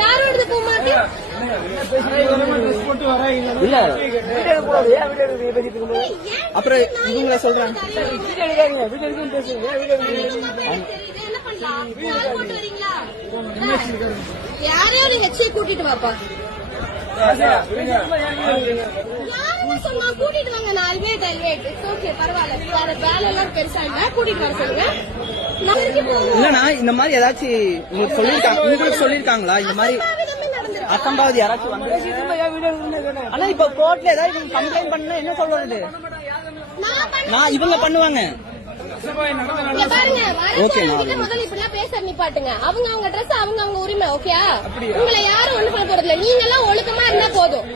யாரோட போமாட்டி இல்ல அப்புறம் இவங்கள சொல்றாங்க யாரையோ நீங்க கூட்டிட்டு வாப்பா. சொன்னா கூட்டிட்டு வாங்க. நான் பரவாயில்ல, வேலை எல்லாம் பெருசா இல்ல, கூட்டிட்டு வர சொல்லுங்க. இல்லண்ணா இந்த மாதிரி ஏதாச்சும் உங்களுக்கு சொல்லிருக்காங்களா இந்த மாதிரி அசம்பாவது யாராச்சும் வந்து? ஆனா இப்ப கோர்ட்ல ஏதாவது கம்ப்ளைண்ட் பண்ணா என்ன சொல்றது? நான் இவங்க பண்ணுவாங்க. முதல்ல இப்படிலாம் பேச நிப்பாட்டுங்க. அவங்க ட்ரெஸ் அவங்க உரிமை. ஓகே, உங்களை யாரும் ஒண்ணு பண்ண போறது இல்ல. நீங்க எல்லாம் ஒழுக்கமா இருந்தா போதும்.